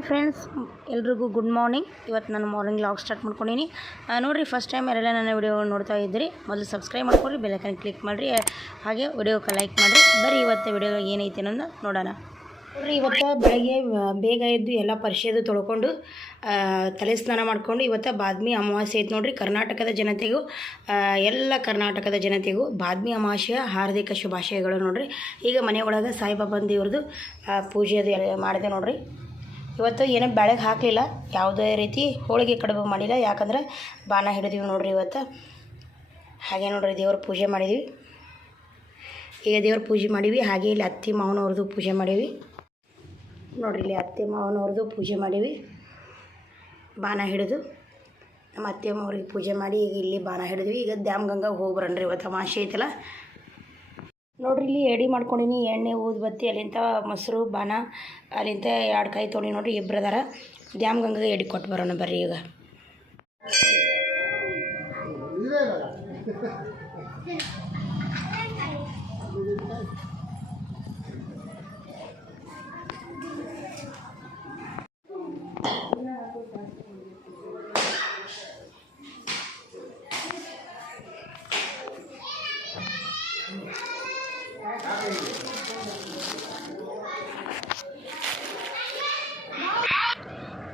Hi friends, ಎಲ್ರಿಗೂ good morning. ಇವತ್ತು ನಾನು ಮಾರ್ನಿಂಗ್ ಲಾಗ್ ಸ್ಟಾರ್ಟ್ ಮಾಡ್ಕೊಂಡೀನಿ. ನೋಡಿರಿ ಫಸ್ಟ್ ಟೈಮ್ ಯಾರೆಲ್ಲ ನನ್ನ ವಿಡಿಯೋ ನೋಡ್ತಾ ಇದ್ದೀರಿ, ಮೊದಲು ಸಬ್ಸ್ಕ್ರೈಬ್ ಮಾಡ್ಕೊಳ್ರಿ ಬೆಲ್ಲೈಕನ್ ಕ್ಲಿಕ್ ಮಾಡಿರಿ ಹಾಗೆ ವಿಡಿಯೋಕ್ಕೆ ಲೈಕ್ ಮಾಡಿರಿ. ಬರೀ ಇವತ್ತು ವಿಡಿಯೋ ಏನೈತೆ ಅನ್ನೋದು ನೋಡೋಣ. ನೋಡಿರಿ, ಇವತ್ತು ಬೆಳಗ್ಗೆ ಬೇಗ ಎದ್ದು ಎಲ್ಲ ಪರಿಷೆದು ತೊಳ್ಕೊಂಡು ತಲೆ ಸ್ನಾನ ಮಾಡಿಕೊಂಡು ಇವತ್ತು ಬಾದ್ಮಿ ಅಮಾವಾಸ್ಯೆ ಐತೆ ನೋಡ್ರಿ. ಕರ್ನಾಟಕದ ಜನತೆಗೂ ಎಲ್ಲ ಕರ್ನಾಟಕದ ಜನತೆಗೂ ಬಾದ್ಮಿ ಅಮಾವಾಸ್ಯೆಯ ಹಾರ್ದಿಕ ಶುಭಾಶಯಗಳು ನೋಡ್ರಿ. ಈಗ ಮನೆ ಒಳಗೆ ಸಾಯಿಬಾಬಾ ದೇವ್ರದ್ದು ಪೂಜೆ ಅದು ಮಾಡಿದೆ ನೋಡ್ರಿ. ಇವತ್ತು ಏನೂ ಬೆಳಗ್ಗೆ ಹಾಕಲಿಲ್ಲ. ಯಾವುದೇ ರೀತಿ ಹೋಳಿಗೆ ಕಡುಬು ಮಾಡಿಲ್ಲ. ಯಾಕಂದ್ರೆ ಬಾಣ ಹಿಡಿದೀವಿ ನೋಡ್ರಿ ಇವತ್ತು. ಹಾಗೆ ನೋಡ್ರಿ ದೇವ್ರ ಪೂಜೆ ಮಾಡಿದ್ವಿ. ಈಗ ದೇವ್ರ ಪೂಜೆ ಮಾಡೀವಿ ಹಾಗೆ ಇಲ್ಲಿ ಅತ್ತಿ ಮಾವನವ್ರದ್ದು ಪೂಜೆ ಮಾಡೀವಿ ನೋಡ್ರಿ ಇಲ್ಲಿ ಅತ್ತೆ ಮಾವನವ್ರದ್ದು ಪೂಜೆ ಮಾಡೀವಿ ಬಾಣ ಹಿಡಿದು ನಮ್ಮ ಅತ್ತೆ ಮಾವ್ರಿಗೆ ಪೂಜೆ ಮಾಡಿ ಈಗ ಇಲ್ಲಿ ಬಾಣ ಹಿಡಿದ್ವಿ. ಈಗ ದ್ಯಾಮ್ ಗಂಗಾಗೆ ಹೋಗಿ ಬರೋಣ್ರಿ ಇವತ್ತು. ತಮಾಷೆ ಐತಲ್ಲ. ನೋಡ್ರಿ, ಇಲ್ಲಿ ಎಡಿ ಮಾಡ್ಕೊಂಡಿನಿ, ಎಣ್ಣೆ ಊದ್ಬತ್ತಿ ಅಲ್ಲಿಂದ ಮೊಸರು, ಬಾಣ ಅಲ್ಲಿಂದ ಎರಡು ಕಾಯಿ ತೊಗೊಂಡು ನೋಡ್ರಿ, ಇಬ್ರು ಅದಾರ. ದ್ಯಾಮ್ ಗಂಗಾಗೆ ಎಡಿ ಕೊಟ್ಟು ಬರೋಣ ಬರ್ರಿ ಈಗ.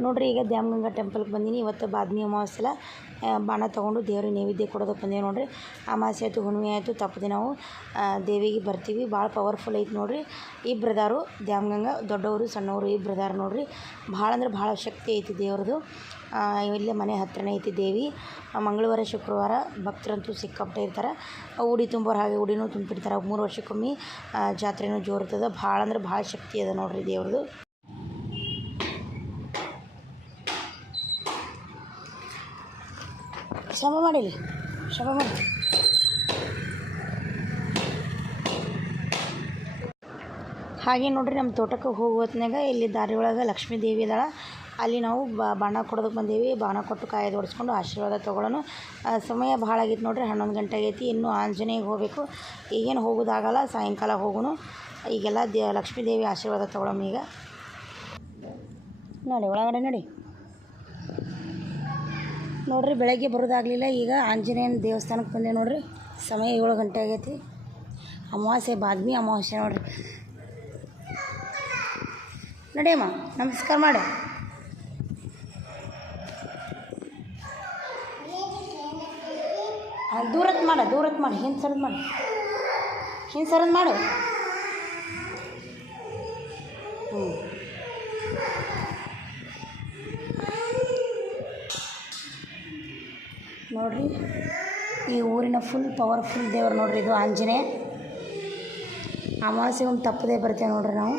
ನೋಡ್ರಿ, ಈಗ ದ್ಯಾಮಗಂಗಾ ಟೆಂಪಲ್ಗೆ ಬಂದೀನಿ. ಇವತ್ತು ಬಾದ್ಮಿ ಅಮಾವಾಸ್ಯೆಲ್ಲ ಬಾಣ ತೊಗೊಂಡು ದೇವ್ರಿಗೆ ನೈವೇದ್ಯ ಕೊಡೋದಕ್ಕೆ ಬಂದೇವೆ ನೋಡಿರಿ. ಅಮಾವಾಸ್ಯೆ ಆಯಿತು, ಹುಣ್ಣಿಮೆ ಆಯಿತು ತಪ್ಪದೆ ನಾವು ದೇವಿಗೆ ಬರ್ತೀವಿ. ಭಾಳ ಪವರ್ಫುಲ್ ಐತೆ ನೋಡ್ರಿ. ಇಬ್ರು ಅದಾರು ದ್ಯಾಮಗಂಗಾ, ದೊಡ್ಡವರು, ಸಣ್ಣವರು ಇಬ್ರು ಅದಾರ ನೋಡ್ರಿ. ಭಾಳ ಅಂದ್ರೆ ಭಾಳ ಶಕ್ತಿ ಐತಿ ದೇವ್ರದ್ದು ಇಲ್ಲಿ ಮನೆ ಹತ್ತಿರನೇ ಐತಿ ದೇವಿ. ಮಂಗಳವಾರ, ಶುಕ್ರವಾರ ಭಕ್ತರಂತೂ ಸಿಕ್ಕಾಪಟ್ಟೆ ಇರ್ತಾರೆ. ಉಡಿ ತುಂಬೋರು ಹಾಗೆ ಉಡಿನೂ ತುಂಬಿರ್ತಾರೆ ಮೂರು ವರ್ಷಕ್ಕೊಮ್ಮೆ ಜಾತ್ರೆನೂ ಇರ್ತದೆ. ಭಾಳ ಅಂದ್ರೆ ಭಾಳ ಶಕ್ತಿ ಅದ ನೋಡಿರಿ ದೇವ್ರದ್ದು ಶ್ರಮ ಮಾಡಿಲ್ಲ ಶ್ರಮ ಮಾಡಿ ಹಾಗೆ ನೋಡ್ರಿ ನಮ್ಮ ತೋಟಕ್ಕೆ ಹೋಗೋ ಹೊತ್ನ್ಯಾಗ ಇಲ್ಲಿ ದಾರಿ ಒಳಗೆ ಲಕ್ಷ್ಮೀ ದೇವಿ ಇದ್ದಾಳ ಅಲ್ಲಿ ನಾವು ಬಾಣ ಕೊಡೋದಕ್ಕೆ ಬಂದೀವಿ. ಬಾಣ ಕೊಟ್ಟು ಕಾಯಿ ಹೊಡ್ಸ್ಕೊಂಡು ಆಶೀರ್ವಾದ ತೊಗೊಳ್ಳೋಣ ಸಮಯ ಭಾಳ ಆಗೈತೆ ನೋಡ್ರಿ, ಹನ್ನೊಂದು ಗಂಟೆ ಆಗೈತಿ. ಇನ್ನೂ ಆಂಜನೇಯಗೆ ಹೋಗಬೇಕು. ಈಗೇನು ಹೋಗೋದಾಗಲ್ಲ, ಸಾಯಂಕಾಲ ಹೋಗೋಣ ಈಗೆಲ್ಲ ದೇ, ಲಕ್ಷ್ಮೀ ದೇವಿ ಆಶೀರ್ವಾದ ತೊಗೊಳಮ್ಮ ಈಗ. ನೋಡಿ, ಒಳಗಡೆ ನೋಡಿ. ನೋಡ್ರಿ, ಬೆಳಗ್ಗೆ ಬರೋದಾಗಲಿಲ್ಲ, ಈಗ ಆಂಜನೇಯನ ದೇವಸ್ಥಾನಕ್ಕೆ ಬಂದೆ ನೋಡ್ರಿ. ಸಮಯ ಏಳು ಗಂಟೆ ಆಗೈತಿ. ಅಮಾವಾಸ್ಯೆ ಬಾದ್ಮಿ ಅಮಾವಾಸ್ಯೆ ನೋಡ್ರಿ. ನಡೆಯಮ್ಮ ನಮಸ್ಕಾರ ಮಾಡಿ. ದೂರತ್ ಮಾಡ ದೂರತ್ ಮಾಡಿ, ಹಿಂದೆ ಸರದ್ ಮಾಡು. ಹಿಂದೆ ಸರದ್ ಮಾಡು. ನೋಡ್ರಿ, ಈ ಊರಿನ ಫುಲ್ ಪವರ್ಫುಲ್ ದೇವರು ನೋಡ್ರಿ ಇದು ಆಂಜನೇಯ. ಅಮಾವಾಸ್ಯೆ ಒಂದು ತಪ್ಪದೇ ಬರ್ತೇವೆ ನೋಡ್ರಿ ನಾವು.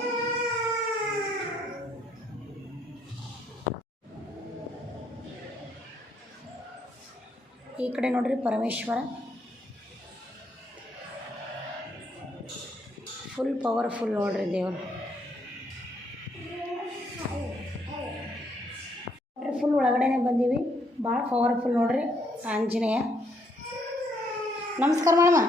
ಈ ಕಡೆ ನೋಡ್ರಿ ಪರಮೇಶ್ವರ. ಫುಲ್ ಪವರ್ಫುಲ್ ನೋಡ್ರಿ ದೇವರು. ಫುಲ್ ಒಳಗಡೆನೆ ಬಂದೀವಿ. ಭಾಳ ಪವರ್ಫುಲ್ ನೋಡ್ರಿ. ಆಂಜನೇಯ. ನಮಸ್ಕಾರ ಮಾಡಮ್ಮ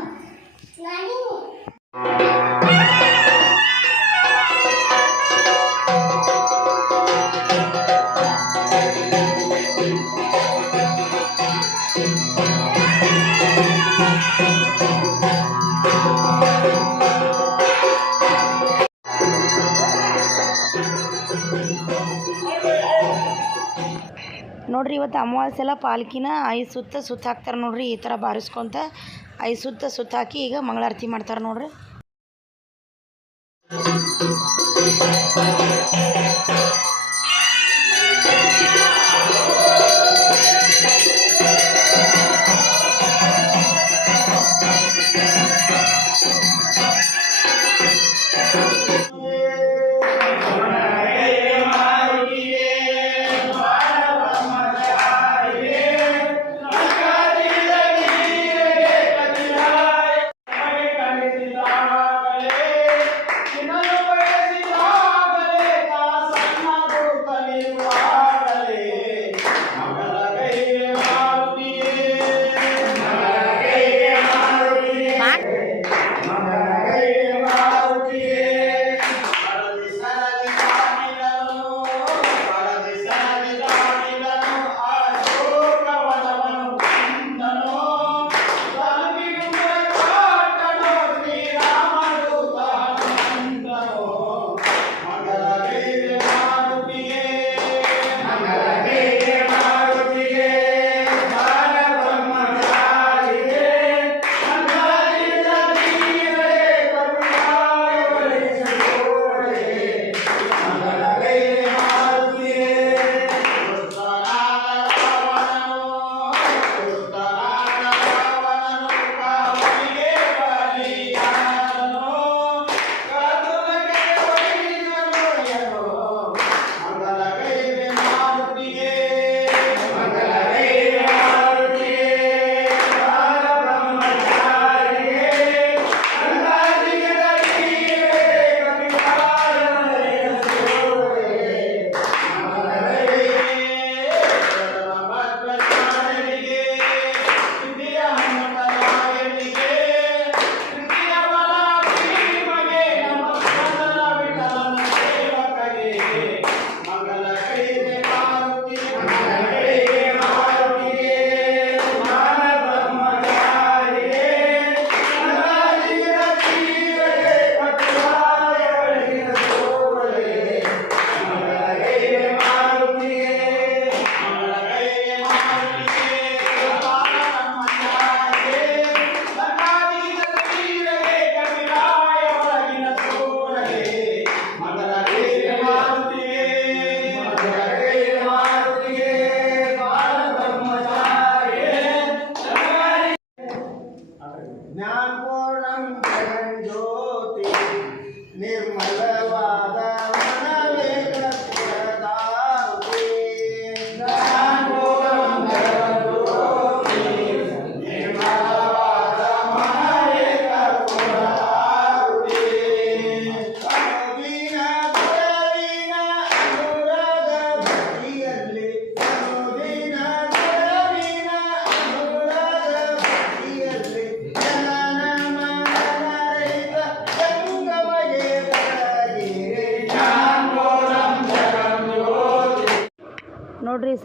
ನೋಡ್ರಿ, ಇವತ್ತು ಅಮಾವಾಸ್ಯೆ ಎಲ್ಲ ಪಾಲ್ಕಿನ ಐ ಸುತ್ತ ಸುತ್ತ ಹಾಕ್ತಾರೆ ನೋಡ್ರಿ, ಈ ಥರ ಬಾರಿಸ್ಕೊಂತ ಐ ಸುತ್ತ ಸುತ್ತ ಹಾಕಿ ಈಗ ಮಂಗಳಾರತಿ ಮಾಡ್ತಾರೆ ನೋಡ್ರಿ.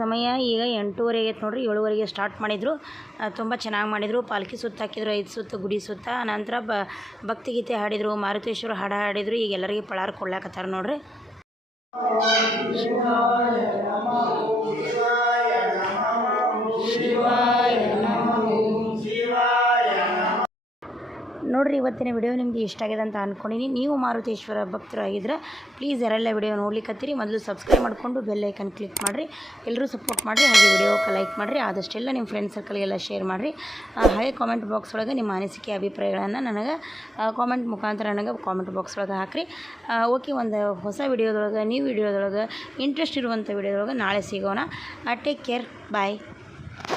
ಸಮಯ ಈಗ ಎಂಟೂವರೆ ಆಗೈತೆ ನೋಡ್ರಿ, ಏಳುವರೆಗೆ ಸ್ಟಾರ್ಟ್ ಮಾಡಿದರು. ತುಂಬ ಚೆನ್ನಾಗಿ ಮಾಡಿದರು. ಪಾಲ್ಕಿ ಸುತ್ತ ಹಾಕಿದ್ರು, ಐದು ಸುತ್ತ, ಗುಡಿ ಸುತ್ತ. ನಂತರ ಬ, ಭಕ್ತಿಗೀತೆ ಹಾಡಿದರು, ಮಾರುತೇಶ್ವರ ಹಾಡ ಹಾಡಿದರು. ಈಗ ಎಲ್ಲರಿಗೆ ಪಳಾರ ಕೊಡ್ಲಾಕತ್ತಾರ ನೋಡ್ರಿ. ನೋಡ್ರಿ, ಇವತ್ತಿನ ವಿಡಿಯೋ ನಿಮಗೆ ಇಷ್ಟ ಆಗಿದೆ ಅಂತ ಅಂದ್ಕೊಂಡಿನಿ ನೀವು ಮಾರುತೇಶ್ವರ ಭಕ್ತರಾಗಿದ್ದರೆ ಪ್ಲೀಸ್ ಯಾರೆಲ್ಲ ವಿಡಿಯೋ ನೋಡ್ಲಿಕ್ಕತ್ತೀರಿ ಮೊದಲು ಸಬ್ಸ್ಕ್ರೈಬ್ ಮಾಡಿಕೊಂಡು ಬೆಲ್ ಐಕನ್ ಕ್ಲಿಕ್ ಮಾಡಿರಿ. ಎಲ್ಲರೂ ಸಪೋರ್ಟ್ ಮಾಡಿರಿ, ಹಾಗೆ ವಿಡಿಯೋಕ್ಕೆ ಲೈಕ್ ಮಾಡಿರಿ. ಆದಷ್ಟೆಲ್ಲ ನಿಮ್ಮ ಫ್ರೆಂಡ್ ಸರ್ಕಲ್ಗೆಲ್ಲ ಶೇರ್ ಮಾಡಿರಿ. ಹಾಗೆ ಕಾಮೆಂಟ್ ಬಾಕ್ಸ್ ಒಳಗೆ ನಿಮ್ಮ ಅನಿಸಿಕೆ, ಅಭಿಪ್ರಾಯಗಳನ್ನು ನನಗೆ ಕಾಮೆಂಟ್ ಮುಖಾಂತರ ನನಗೆ ಕಾಮೆಂಟ್ ಬಾಕ್ಸ್ ಒಳಗೆ ಹಾಕಿರಿ. ಓಕೆ, ಒಂದು ಹೊಸ ವಿಡಿಯೋದೊಳಗೆ ನೀವು ವಿಡಿಯೋದೊಳಗೆ ಇಂಟ್ರೆಸ್ಟ್ ಇರುವಂಥ ವಿಡಿಯೋದೊಳಗೆ ನಾಳೆ ಸಿಗೋಣ. Take care bye